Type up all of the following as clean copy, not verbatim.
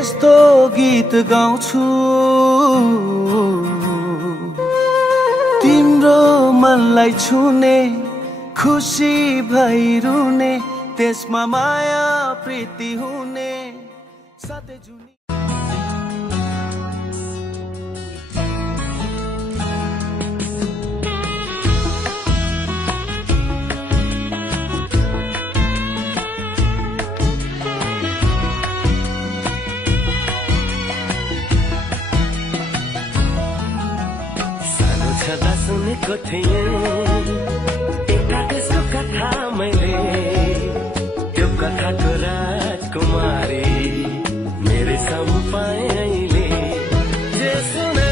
यस्तो गीत गाउँछु तिम्रो मनलाई छुने खुसी भइरुने त्यसमा माया प्रीति हुने साथै जुनी छँदा सुनेको थिएँ एउटा देशको कथा मैले त्यो कथाको राजकुमारी मेरो सामु पाएँ अहिले जे सुने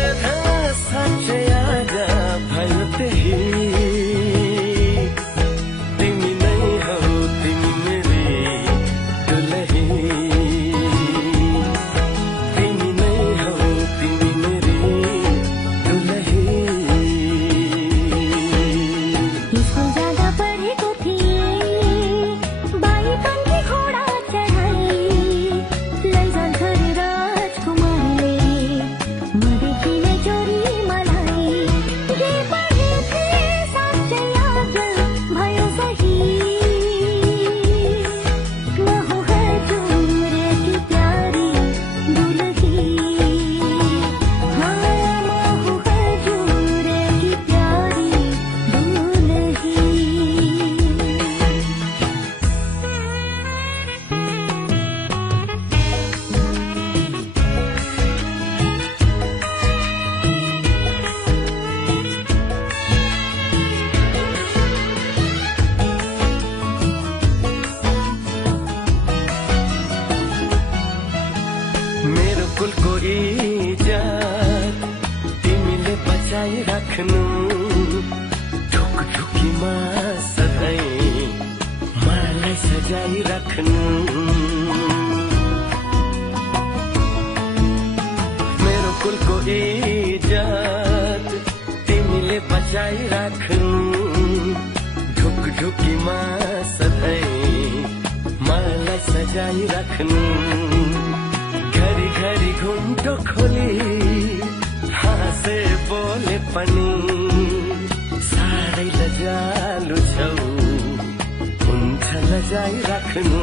साँच्चै आज भयो त्यही तिमी नै हौ तिमी मेरी दुलही तिमी नै हौ तिमी मेरी दुलही कुलको इज्जत तिमीले बचाइराख्नु ढुकढुकीमा सधैँ मलाई सजाइराख्नु मेरो कुलको इज्जत तिमीले बचाइराख्नु ढुकढुकीमा सधैँ मलाई सजाइराख्नु घरी घरी घुम्टो खोली हाँसे बोले पनि साह्रै लजालु छौ हुन्छ लजाइराख्नु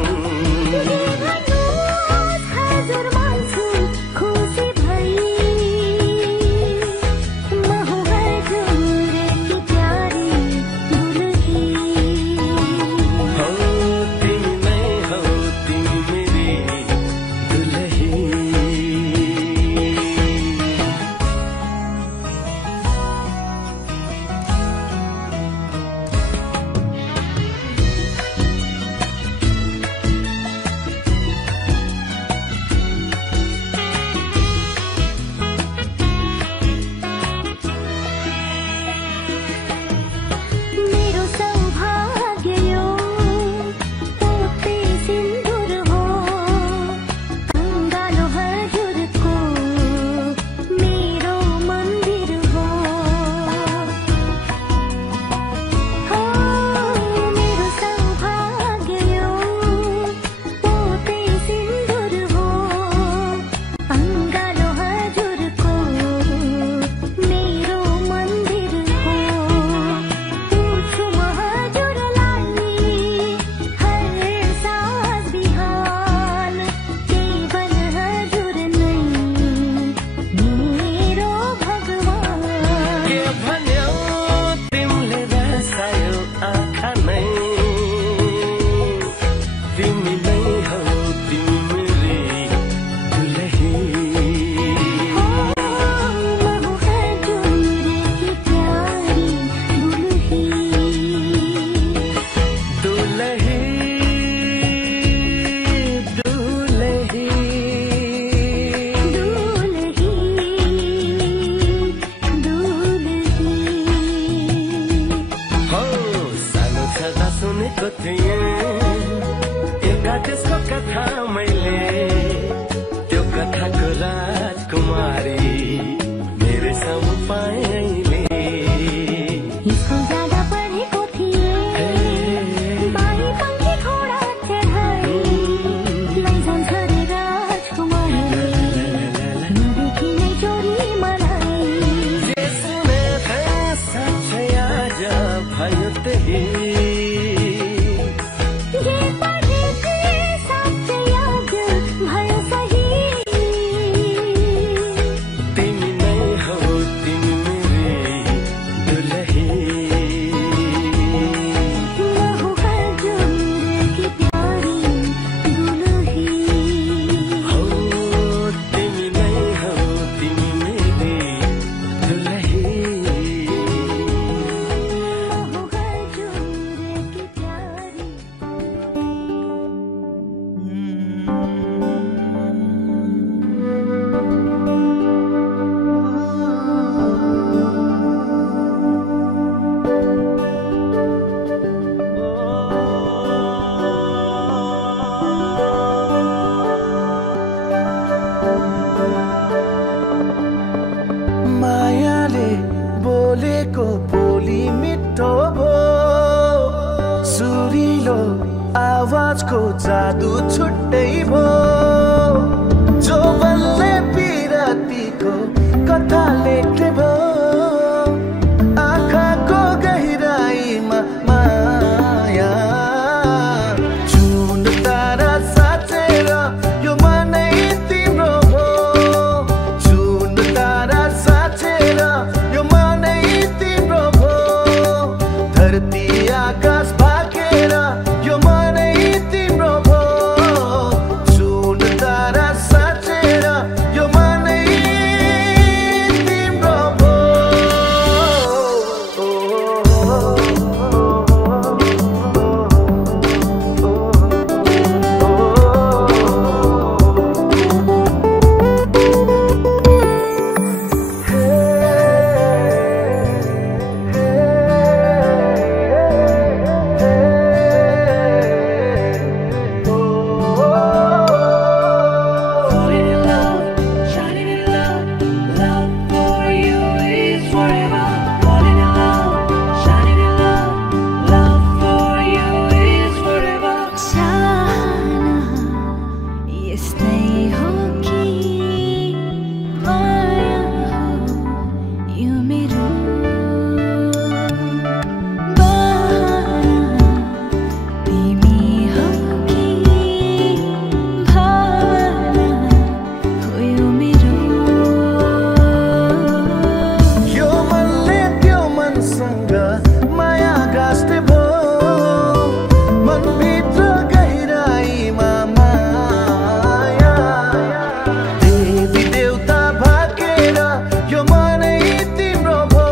त्यसको कथा मैले त्यो कथाको राजकुमारी मेरो सामु पाएँ अहिले आवाजको जादु छुट्टै भो जो बल्ले पिरातीको कथा लेख्ने भो आँखाको गहिराईमा माया जुन तारा साँचेर यो मनै तिम्रो भो जुन तारा साँचेर यो मनै तिम्रो भो धरती आकाश भागेर यो मनै तिम्रो भो जुन तारा साँचेर यो मनै तिम्रो भो Falling in love, shining in love, love for you is forever. Falling in love, shining in love, love for you is forever. चाहना यस्तै हो कि माया हो यो मेरो बहाना तिमी हो कि भावना हो यो मेरो यो मनले त्यो मनसँग माया गाँस्ने भो मनभित्र गहिराईमा माया देवी देवता भागेर यो मनै तिम्रो भो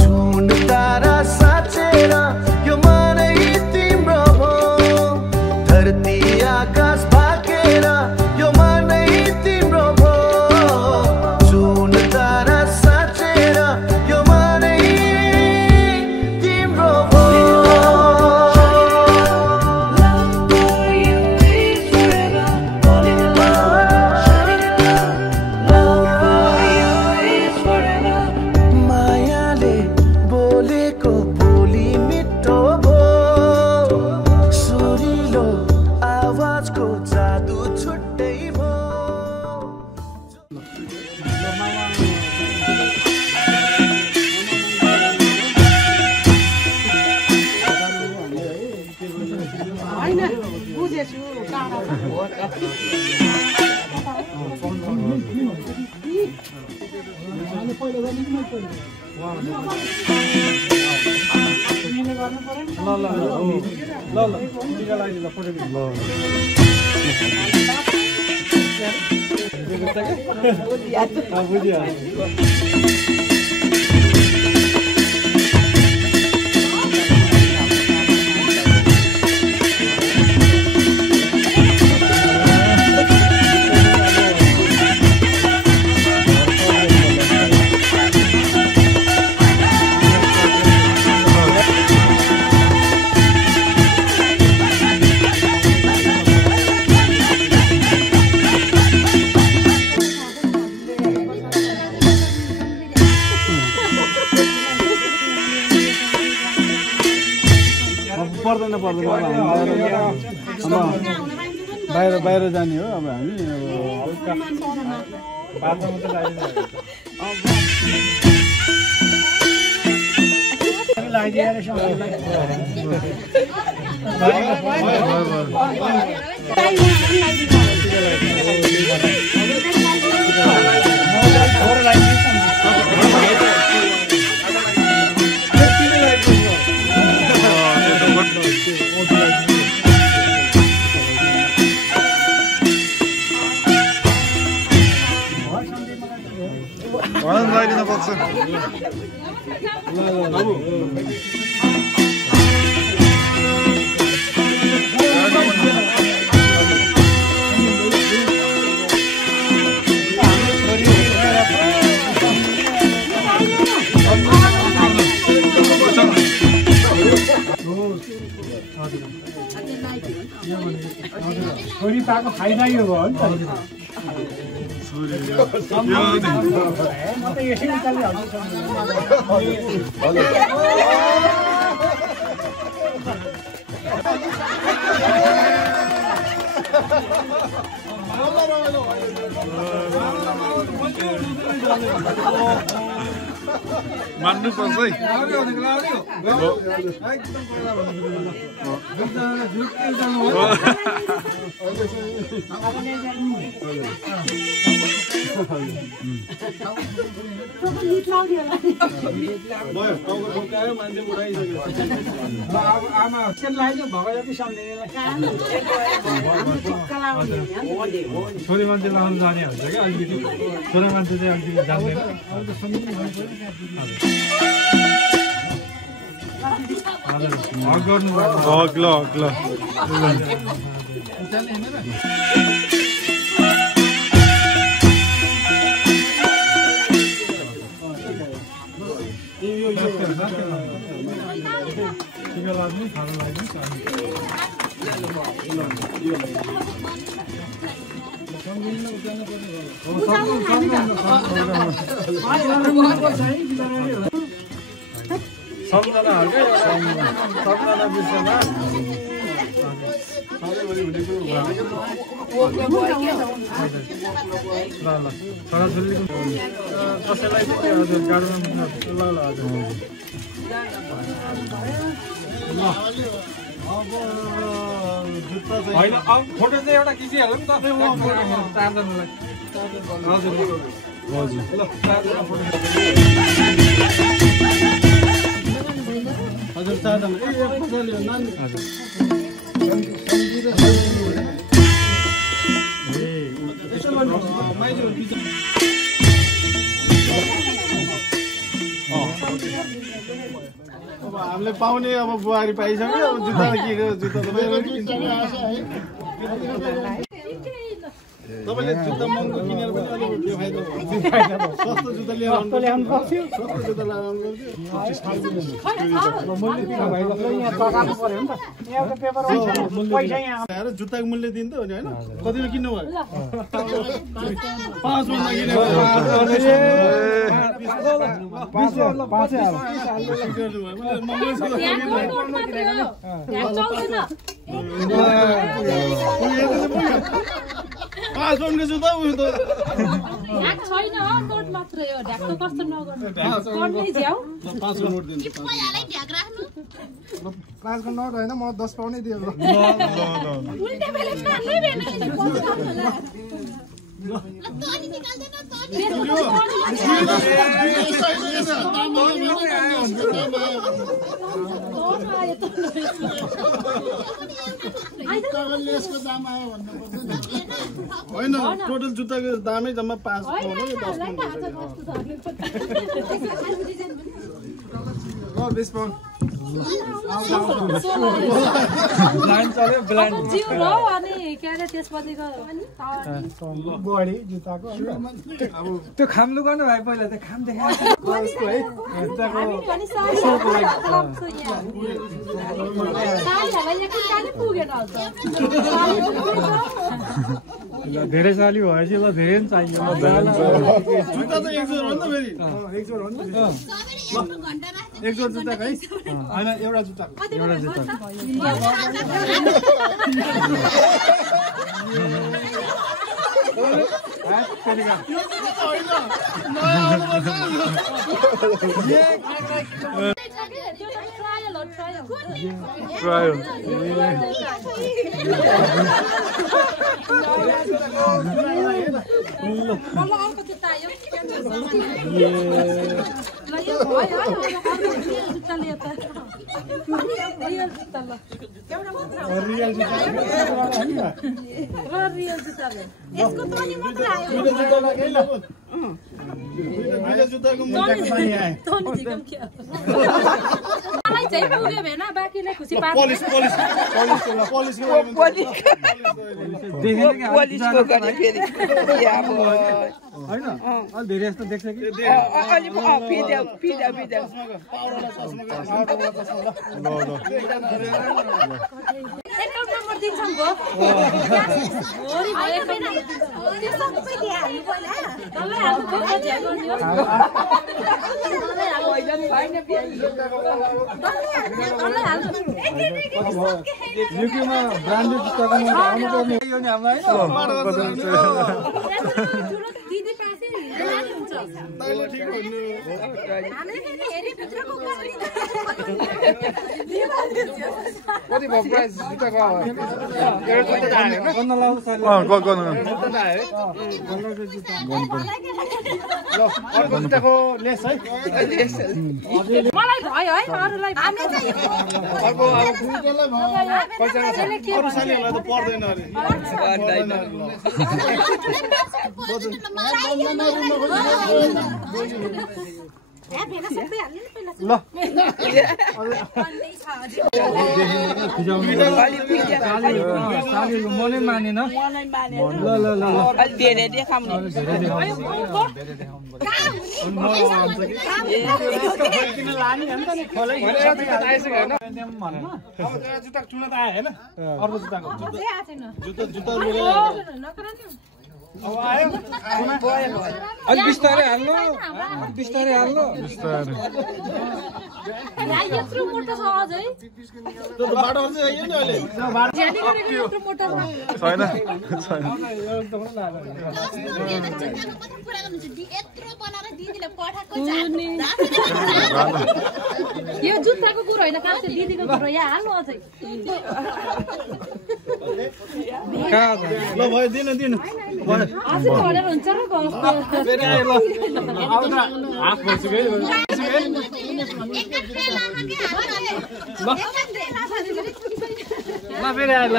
जुन तारा साँचेर यो मनै तिम्रो भो धरती आकाश भागेर यो मनै तिम्रो भो जुन तारा साँचेर यो मनै तिम्रो भो Love for you is forever. Falling in love, shining in love, love for you is forever. मायाले बोलेको बोली मिठो भो सुरिलो आवाजको जादु छुट्टै भो होइन बुझेछु टाढा पर्दैन बाहिर बाहिर जाने हो अब हामी बाटोमा त लगाइदिनु पर्छ छोरी पाएको फाइदा यो भयो नि त यसरी चलिहाल्छ मान्नु पर्छ है छोरी मान्छे लाउनु जाने हुन्छ क्या अलिकति छोरा मान्छे चाहिँ अलिकति जान्दैन हक गर्नु हक ल हक ल टिका लाग्ने खाना लाग्ने सम्झनाहरूकै सम्झना विषयमा ल छोराछोरीको कसैलाई हजुर गाडीमा ल हजुर होइन अब फोटो चाहिँ एउटा खिचिहाल्यो नि तपाईँ चारजनालाई हजुर हजुर ल चारजना फोटो हजुर चारजना अब हामीले पाउने अब बुहारी पाइसक्यो अब जुत्ता के जुत्ता तपाईँले जुत्ता महँगो किनेर पनि अलिक त्यो फाइदा सस्तो जुत्ता ल्याउनु पर्थ्यो सस्तो जुत्ता लगाउनु पर्थ्यो जुत्ताको मूल्य दिन्छ नि होइन कतिमा किन्नु भयो 5 भन्दा किनेको पाँचवनको जुत्ता उयो त छैन नोट मात्र हो ढ्याक्क कस्तो नगर्नु गर्नै ज्याउ 5 को नोट दिन्छु पहिलालाई ढ्याक राख्नु 5 को नोट हैन म 10 पाउनै दिए ल उल्टे बेले काट्नै बेला ल तनी निकाल्दैन लेसको दाम आयो होइन टोटल जुत्ताको दामै जम्मा 5 पाउनु 10 पाउनु ब्लान्ड चल्यो ब्लान्ड जिउ र अनि के अरे त्यसपछिको बडी जुत्ताको अब त्यो खाम्नु गर्नु भाइ पहिला त्यो खाम देखाएको उसको है जुत्ताको धेरै साली भएपछि ल धेरै पनि चाहियो जुत्ता त एक जोर हो नि त फेरि एक जोर हो नि त एक जोर जुत्ताको है हैन एउटा जुत्ताको एउटा जुत्ताको Trial. धेरै जस्तो देख्छ कि युकेमा ब्रान्डेड जुत्ताको आउनुपर्ने यो नि हामीलाई दिदी पासे लानी हुन्छ तैले ठीक भन्नु हामीले नि हेरि भित्रको क्वालिटी कति भयो प्राइस जुत्ताको एउटा जुत्ता आयो हैन गन्न लाउँछ साले गन्न जुत्ता आयो ल अर्को जुत्ताको लेस है लेस मलाई भयो है अरूलाई हामीले चाहिँ अर्को अब दुईटैलाई भयो पैसा अरु सालीहरुलाई त पर्दैन अरे ल सालीहरु मनै मानेन ल ल ल अलि धेरै देखाउने जुत्ता चुना त आयो हैन अर्को जुत्ताको जुत्ता अब आयो अलि बिस्तारै हाल्नु बिस्तारै हाल्नु यत्रो मोटो छ अझै त्यो बाटो चाहिँ आयो नि अहिले ज्यादै गरेको यत्रो मोटो छ छैन यो जुत्ताको कुरो होइन खास दिदीको कुरो यहाँ हाल्नु अझै ल भयो दिनु दिनु आजै भनेर हुन्छ र फेरि आयो ल अब त हाफ भइसक्यो ल फेरि आयो ल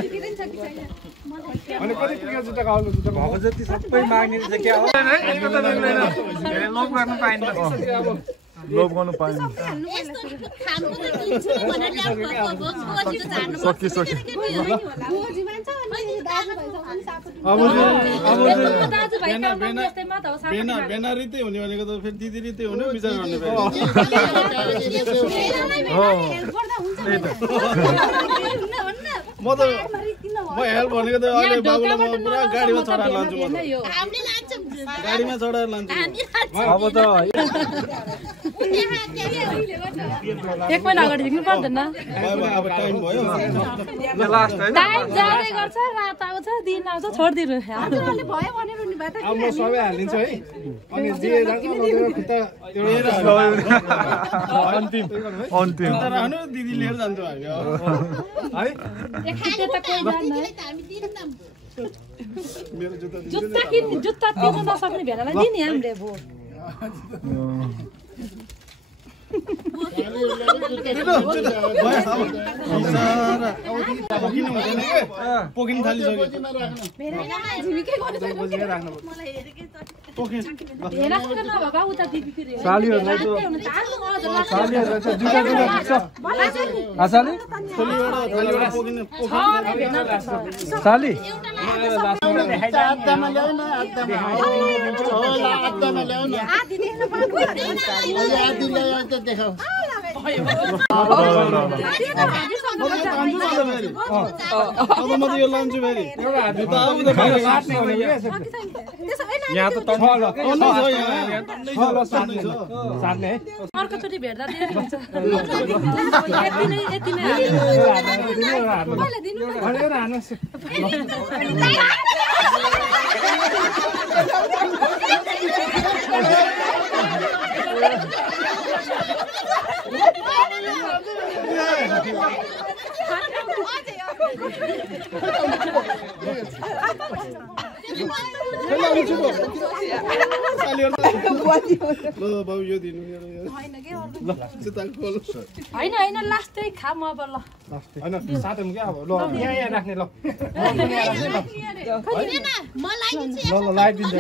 अनि कति पुग्यो जुत्ताको आउनु जुत्ता भएको जति सबै माग्ने चाहिँ के हो है यसको त मिल्दैन धेरै लोभ गर्न पाइन्न अब लोभ गर्नु पाइन्न सकि बेना रितै हुने भनेको त फेरि दिदी रितै हुने विचार गर्ने म हेल्प भनेको त अहिले बाबुलाई म पुरा गाडीमा चढाएर लान्छु म गाडीमा चढाएर लान्छु अब त एक महिना अगाडि देख्नु पर्दैन अब टाइम भयो लास्ट है टाइम जाँदै गर्छ रात आउँछ दिन आउँछ छोडिदिनु भयो भनेर नि बात अब म सबै हालिदिन्छु है अनि जे जान्छ खुट्टा अन्तिम जुत्ता राख्नु दिदी लिएर जान्छु हामी है एक खुट्टा त कोही जान्न मेरो जुत्ता जुत्ता किन्न नसक्ने भेलालाई दिने हामीले भो पोकिन थालिसक्यो सालीहरुलाई चाहिँ दुईटा पुग्छ साली साली देखाऊ अब म त यो लान्छु फेरि यहाँ त अर्कोचोटि भेट्दा हुन्छ यति नै बाबु यो दिनु होइन लास्टै खा म अब ल हैन साथमा के अब ल यहाँ राख्ने ल ल लाइदिन्छ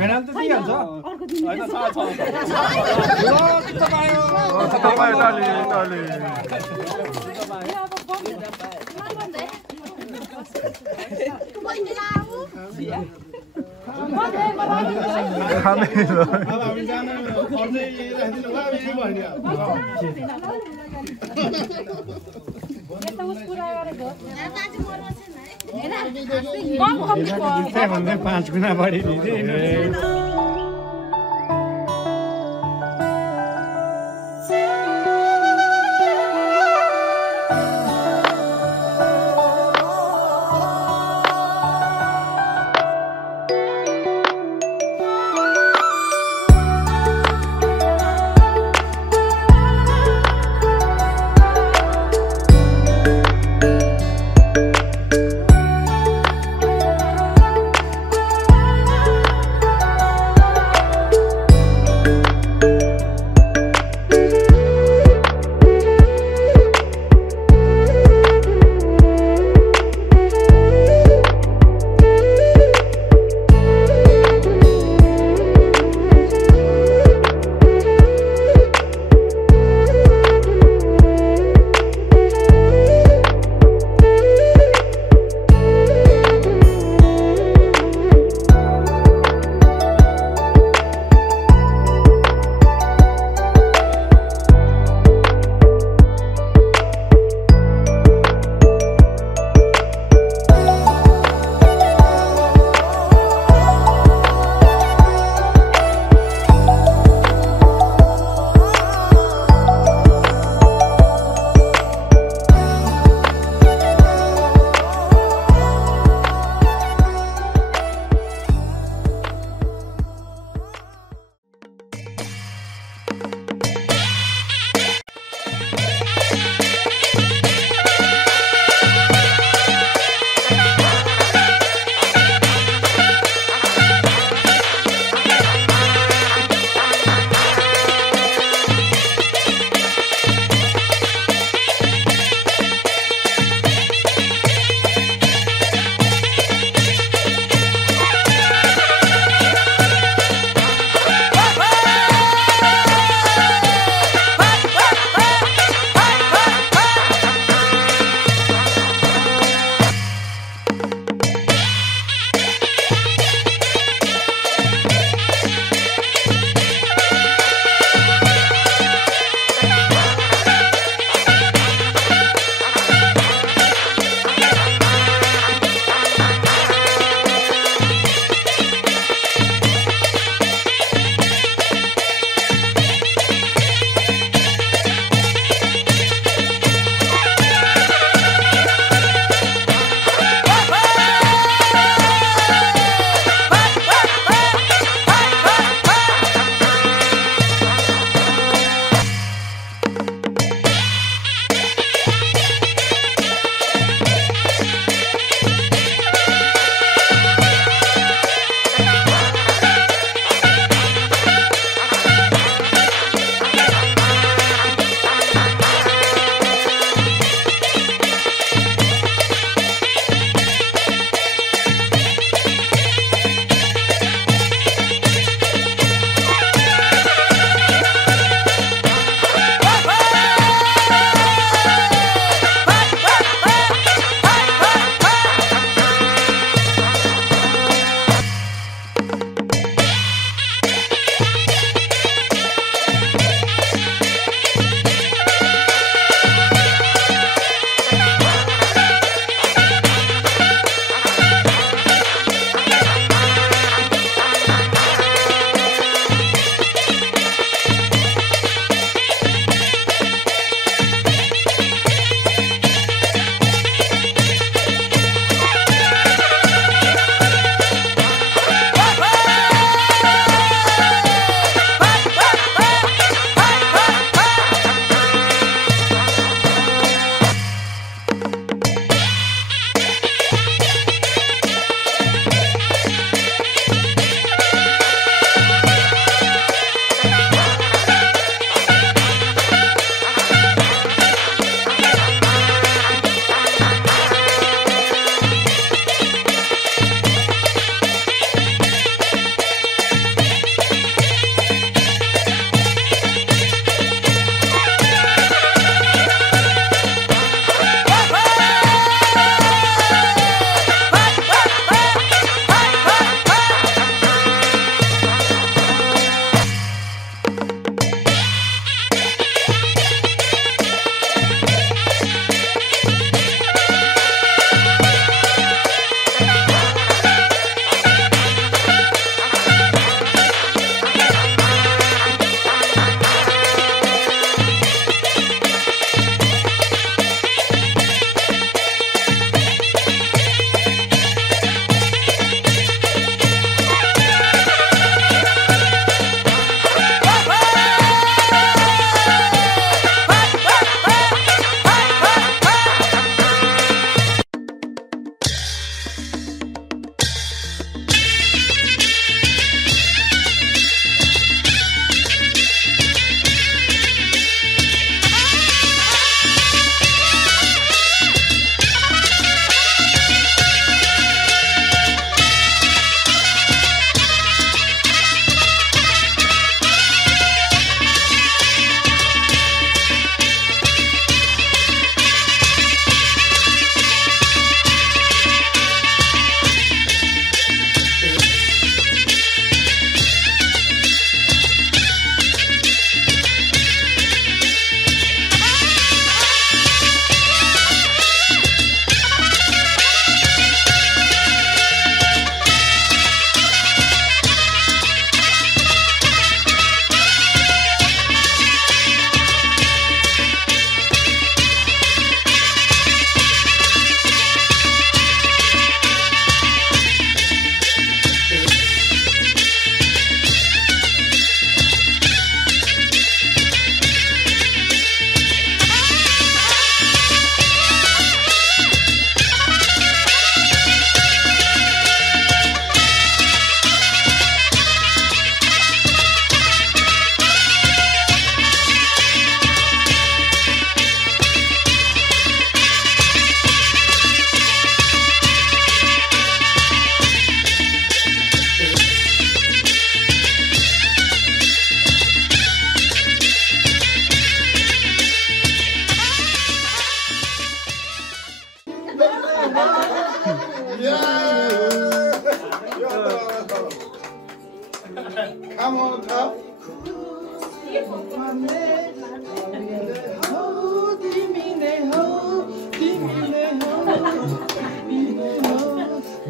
भेनाल त दिइहाल्छ हैन छ ल तपाईँ टाली टाली हामी जान पर्दै राख्दिनु भयो के भन्यो यता उस पुरा गरेको भन्दै 5 गुना बढी दिन्छ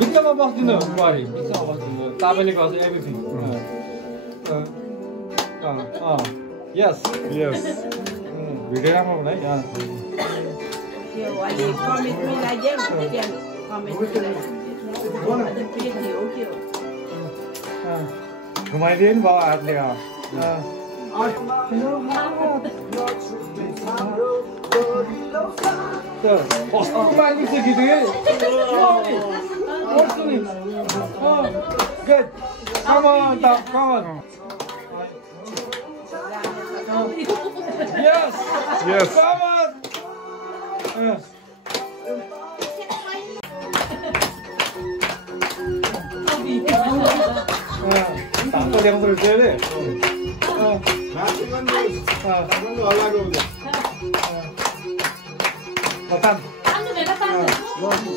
बिचमा बस्दिनु बुहारी बिचमा बस्दिनु तपाईँले गर्छ एभ्रिथिङ यस यस भिडियो राम्रो हुन है घुमाइदियो नि बाबा हातले कस्तो मानिस गीत Good. Come on, Doc. Come on. Yes. Yes. Come on. Tanto yang terjadi. Matan.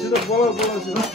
Sudah bola sudah.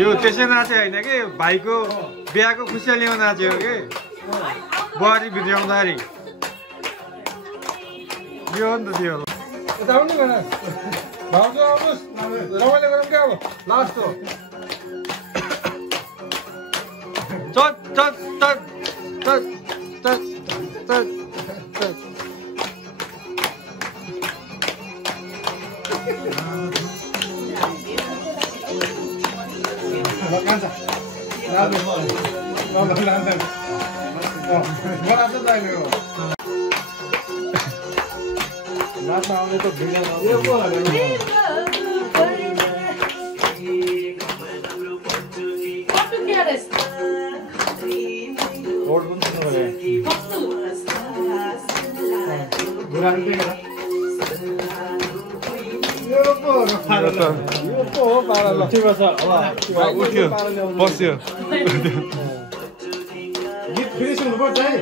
यो त्यसै नाचे होइन कि भाइको बिहाको खुसियालीमा नाच्यो कि बुहारी भित्राउँदाखेरि यो हो नि त त्यो यता आउनु न भाउजू आउनुहोस् रमाइलो गरौँ क्या अब लास्ट हो चट चट चट चट चट चट चट उठ्यो बस्यो गीत फिनिस हुनुपर्छ है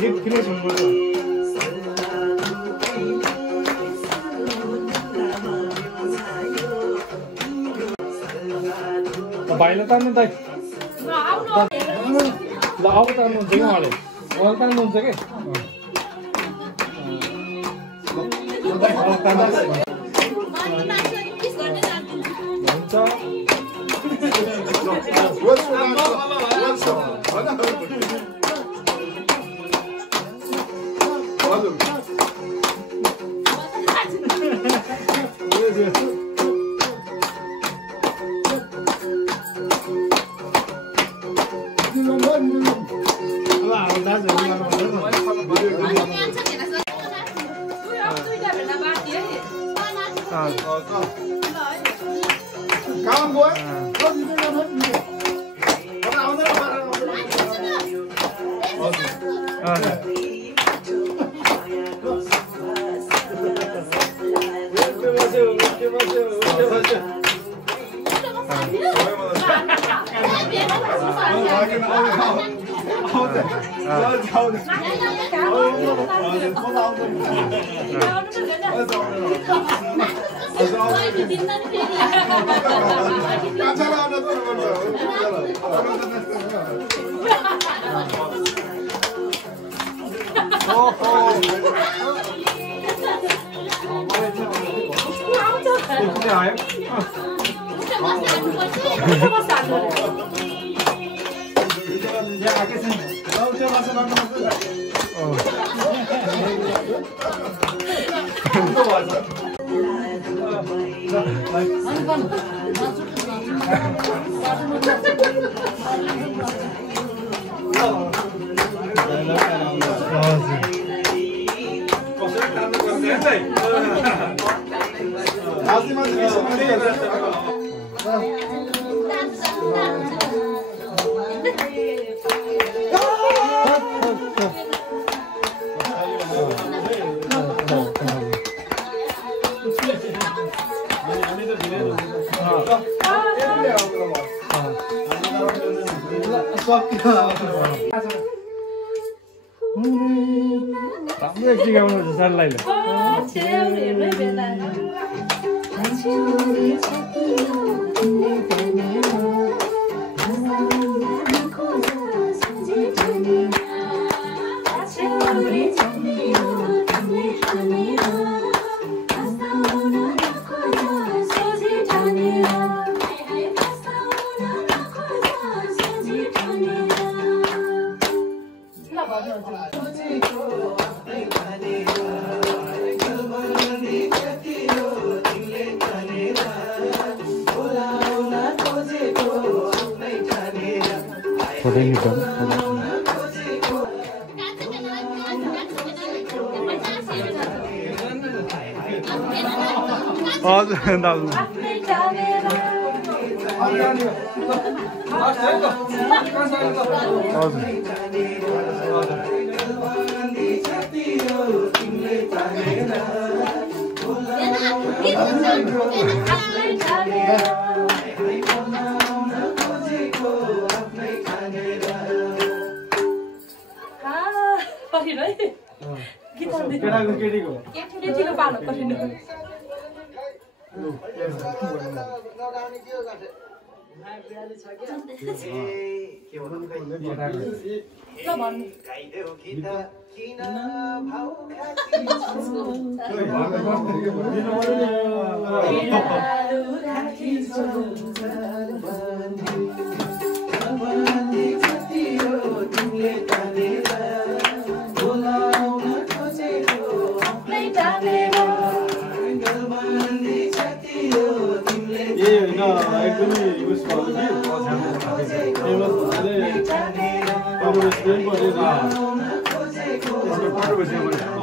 गीत फिनिस हुनुपर्छ भाइले तान्नु त ल अब तान्नुहुन्छ कि उहाँले तान्नुहुन्छ कि राम्रो एक गाउनु छ सरलाई केटीको पालो पर्नु What was